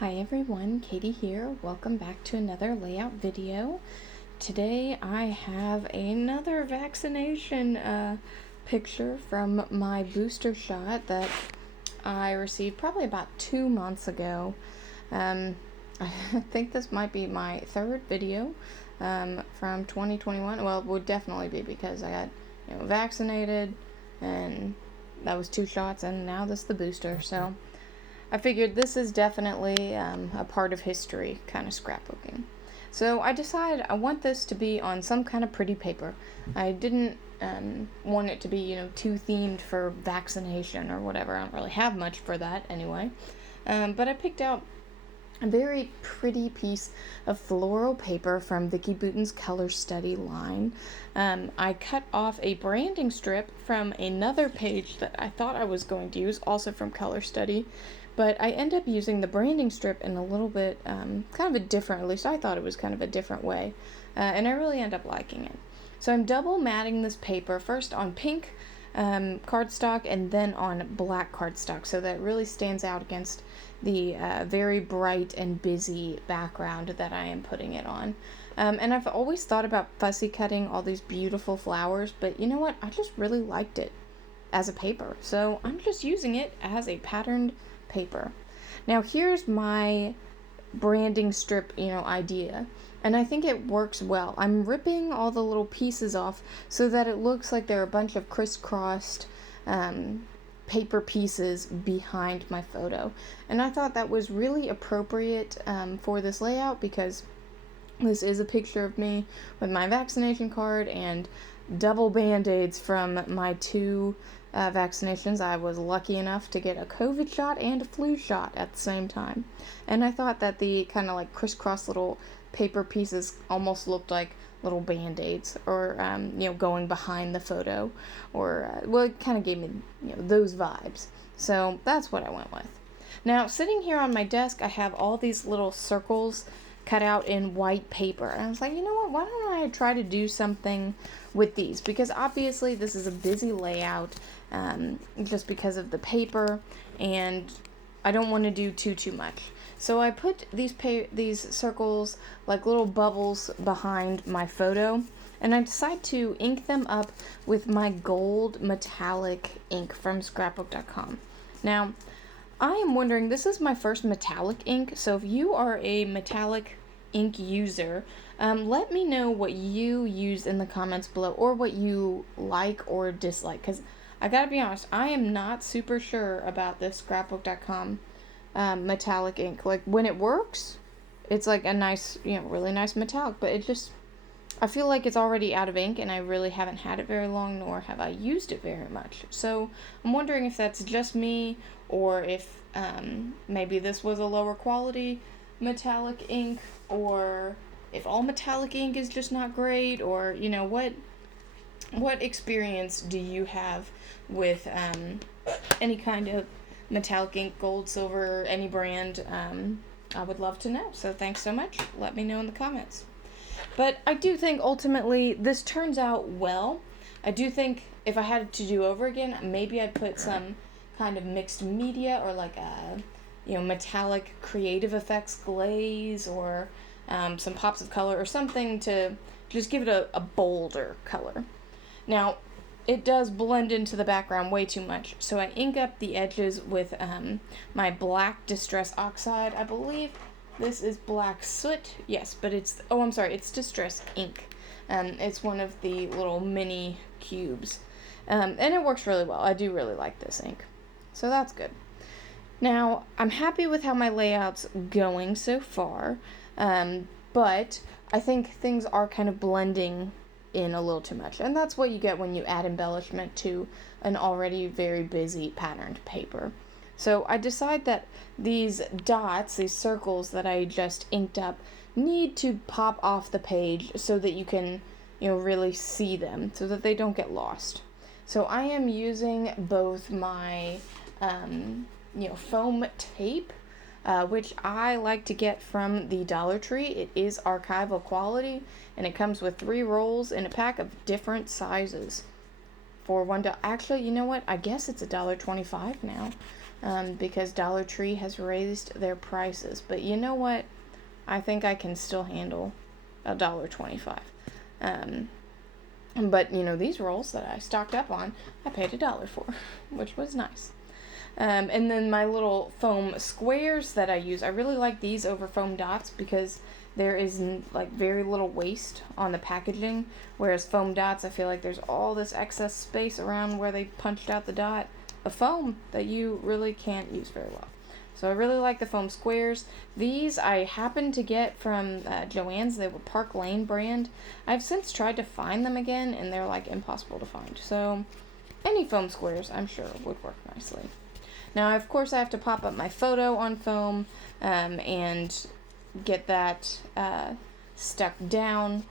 Hi everyone, Katie here. Welcome back to another layout video. Today I have another vaccination picture from my booster shot that I received probably about 2 months ago. I think this might be my third video from 2021. Well, it would definitely be because I got vaccinated and that was 2 shots, and now this is the booster. So I figured this is definitely a part of history, kind of scrapbooking. So I decided I want this to be on some kind of pretty paper. I didn't want it to be, too themed for vaccination or whatever. I don't really have much for that anyway. But I picked out a very pretty piece of floral paper from Vicki Boutin's Color Study line. I cut off a branding strip from another page that I thought I was going to use, also from Color Study, but I end up using the branding strip in a little bit, kind of a different, at least I thought it was kind of a different way, and I really end up liking it. So I'm double matting this paper, first on pink cardstock and then on black cardstock, so that it really stands out against the very bright and busy background that I am putting it on. And I've always thought about fussy cutting all these beautiful flowers, but you know what? I just really liked it as a paper, so I'm just using it as a patterned paper. Now here's my branding strip, idea. And I think it works well. I'm ripping all the little pieces off so that it looks like there are a bunch of crisscrossed paper pieces behind my photo. And I thought that was really appropriate for this layout, because this is a picture of me with my vaccination card and double band-aids from my 2 vaccinations. I was lucky enough to get a COVID shot and a flu shot at the same time. And I thought that the kind of like crisscross little paper pieces almost looked like little band-aids, or going behind the photo, or well, it kind of gave me those vibes. So that's what I went with. Now, sitting here on my desk, I have all these little circles cut out in white paper, and I was like, you know what, why don't I try to do something with these, because obviously this is a busy layout, just because of the paper, and I don't want to do too much. So I put these circles like little bubbles behind my photo, and I decide to ink them up with my gold metallic ink from Scrapbook.com. Now, I am wondering, this is my first metallic ink, so if you are a metallic ink user, let me know what you use in the comments below, or what you like or dislike, because I gotta be honest, I am not super sure about this Scrapbook.com metallic ink. Like, when it works, it's like a nice, really nice metallic, but I feel like it's already out of ink, and I really haven't had it very long, nor have I used it very much. So I'm wondering if that's just me, or if maybe this was a lower quality metallic ink, or if all metallic ink is just not great, or what experience do you have with any kind of metallic ink, gold, silver, any brand. I would love to know. So thanks so much. Let me know in the comments. But I do think ultimately this turns out well. I do think if I had to do over again, maybe I'd put some kind of mixed media, or like a metallic creative effects glaze, or some pops of color, or something to just give it a bolder color. Now, it does blend into the background way too much, so I ink up the edges with my black Distress Oxide. I believe this is black soot. Yes, but it's Distress ink. It's one of the little mini cubes, and it works really well. I do really like this ink, so that's good. Now, I'm happy with how my layout's going so far, but I think things are kind of blending in a little too much, and that's what you get when you add embellishment to an already very busy patterned paper. So I decide that these dots, these circles that I just inked up, need to pop off the page so that you can really see them, so that they don't get lost. So I am using both my foam tape, which I like to get from the Dollar Tree. It is archival quality, and it comes with 3 rolls in a pack of different sizes. For $1, actually, you know what? I guess it's $1.25 now. because Dollar Tree has raised their prices. But you know what? I think I can still handle $1.25. But these rolls that I stocked up on, I paid $1 for, which was nice. And then my little foam squares that I use, I really like these over foam dots because there is like very little waste on the packaging, whereas foam dots, I feel like there's all this excess space around where they punched out the dot of foam that you really can't use very well. So I really like the foam squares. These I happened to get from Joann's. They were Park Lane brand. I've since tried to find them again, and they're like impossible to find. So any foam squares, I'm sure, would work nicely. Now, of course, I have to pop up my photo on foam and get that stuck down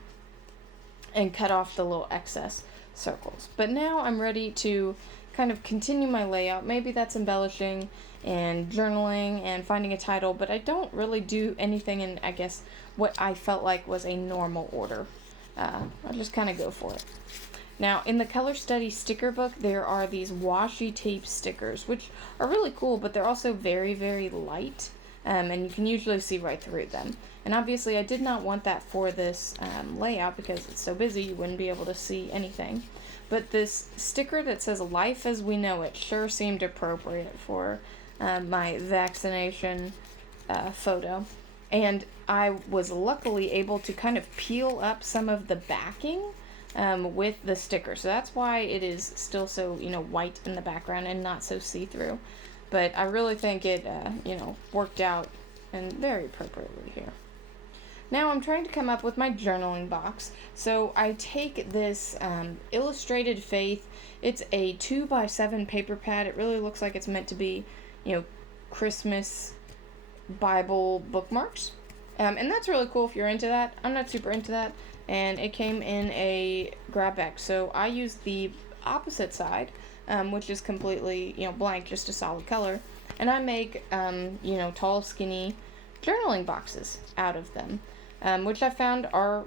and cut off the little excess circles. But now I'm ready to kind of continue my layout. Maybe that's embellishing and journaling and finding a title, but I don't really do anything in, I guess, what I felt like was a normal order. I'll just kind of go for it. Now, in the Color Study sticker book, there are these washi tape stickers, which are really cool, but they're also very, very light, and you can usually see right through them. And obviously, I did not want that for this layout because it's so busy, you wouldn't be able to see anything. But this sticker that says "Life as We Know It" sure seemed appropriate for my vaccination photo. And I was luckily able to kind of peel up some of the backing with the sticker. So that's why it is still so, white in the background and not so see-through. But I really think it, worked out and very appropriately here. Now I'm trying to come up with my journaling box. So I take this Illustrated Faith. It's a 2x7 paper pad. It really looks like it's meant to be, Christmas Bible bookmarks. And that's really cool if you're into that. I'm not super into that. And it came in a grab bag. So I used the opposite side, which is completely, blank, just a solid color. And I make, tall, skinny journaling boxes out of them, which I found are,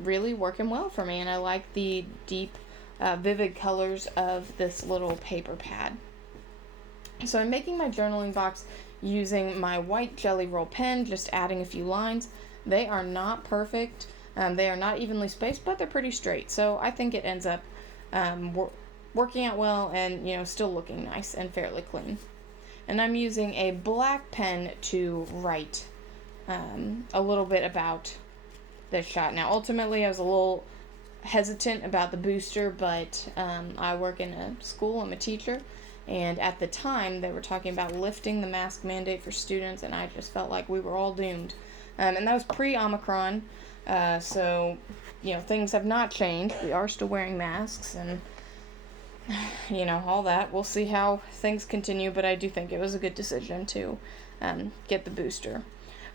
really working well for me. And I like the deep, vivid colors of this little paper pad. So I'm making my journaling box using my white Jelly Roll pen, just adding a few lines. They are not perfect. They are not evenly spaced, but they're pretty straight. So I think it ends up working out well and, still looking nice and fairly clean. And I'm using a black pen to write a little bit about this shot. Now, ultimately, I was a little hesitant about the booster, but I work in a school. I'm a teacher. And at the time, they were talking about lifting the mask mandate for students, and I just felt like we were all doomed. And that was pre-Omicron, so, things have not changed. We are still wearing masks, and, all that. We'll see how things continue, but I do think it was a good decision to get the booster.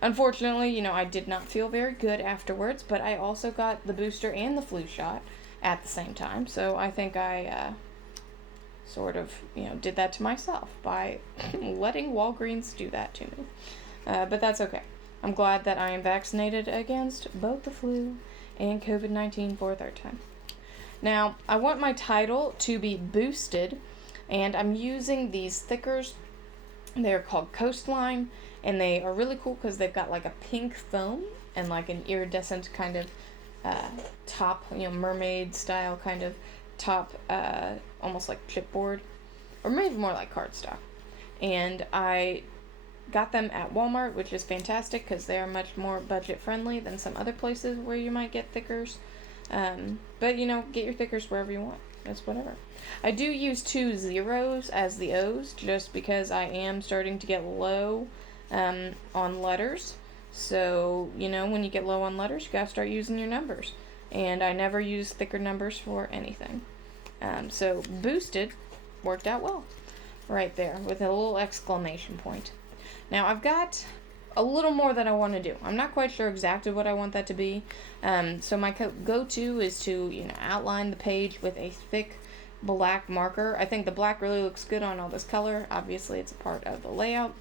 Unfortunately, I did not feel very good afterwards, but I also got the booster and the flu shot at the same time, so I think I sort of, did that to myself by letting Walgreens do that to me. But that's okay. I'm glad that I am vaccinated against both the flu and COVID-19 for a third time. Now, I want my title to be boosted, and I'm using these thickers. They're called Coastline, and they are really cool because they've got like a pink foam and like an iridescent kind of top, mermaid style kind of top, almost like chipboard, or maybe more like cardstock. And I got them at Walmart, which is fantastic because they are much more budget friendly than some other places where you might get thickers. But get your thickers wherever you want. That's whatever. I do use 2 zeros as the O's just because I am starting to get low on letters. So, when you get low on letters, you gotta start using your numbers. And I never use thicker numbers for anything. So boosted worked out well right there with a little exclamation point. Now I've got a little more that I want to do. I'm not quite sure exactly what I want that to be. So my go-to is to, outline the page with a thick black marker. I think the black really looks good on all this color. Obviously it's a part of the layout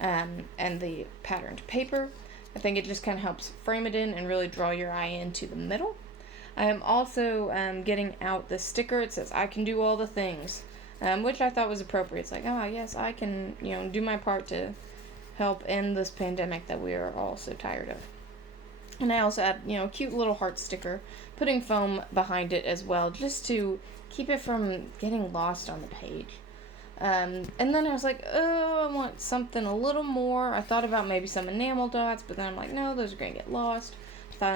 and the patterned paper. I think it just kind of helps frame it in and really draw your eye into the middle. I am also getting out the sticker. It says, "I can do all the things." which I thought was appropriate. It's like, oh, yes, I can, do my part to help end this pandemic that we are all so tired of. And I also add, a cute little heart sticker, putting foam behind it as well, just to keep it from getting lost on the page. And then I was like, oh, I want something a little more. I thought about maybe some enamel dots, but then I'm like, no, those are going to get lost.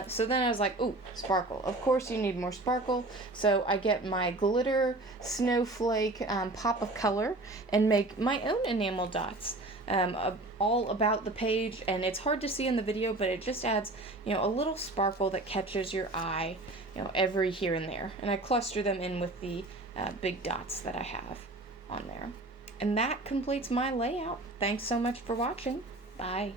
So then I was like, ooh, sparkle. Of course you need more sparkle. So I get my glitter snowflake pop of color and make my own enamel dots. All about the page, and it's hard to see in the video, but it just adds, a little sparkle that catches your eye, every here and there. And I cluster them in with the big dots that I have on there. And that completes my layout. Thanks so much for watching. Bye.